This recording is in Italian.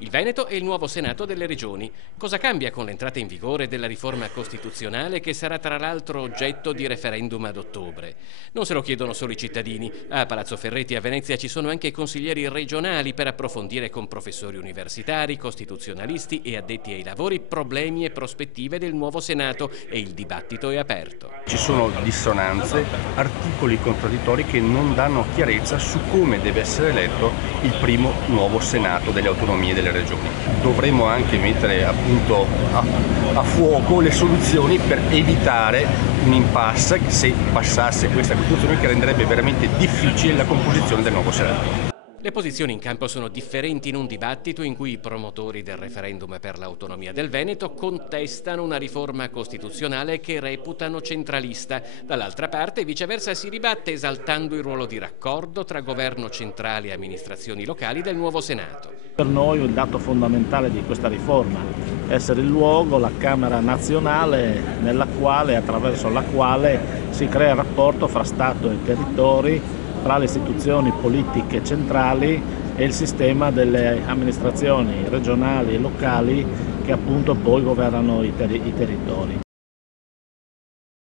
il Veneto e il nuovo Senato delle Regioni. Cosa cambia con l'entrata in vigore della riforma costituzionale che sarà tra l'altro oggetto di referendum ad ottobre? Non se lo chiedono solo i cittadini. A Palazzo Ferretti a Venezia ci sono anche consiglieri regionali per approfondire con professori universitari, costituzionalisti e addetti ai lavori problemi e prospettive del nuovo Senato e il dibattito è aperto. Ci sono dissonanze, articoli contraddittori che non danno chiarezza su come deve essere eletto il primo nuovo Senato delle autonomie delle regioni. Dovremmo anche mettere appunto a fuoco le soluzioni per evitare un impasse se passasse questa Costituzione che renderebbe veramente difficile la composizione del nuovo Senato. Le posizioni in campo sono differenti in un dibattito in cui i promotori del referendum per l'autonomia del Veneto contestano una riforma costituzionale che reputano centralista. Dall'altra parte, viceversa, si ribatte esaltando il ruolo di raccordo tra governo centrale e amministrazioni locali del nuovo Senato. Per noi il dato fondamentale di questa riforma è essere il luogo, la Camera nazionale, attraverso la quale si crea il rapporto fra Stato e territori, tra le istituzioni politiche centrali e il sistema delle amministrazioni regionali e locali che appunto poi governano i territori.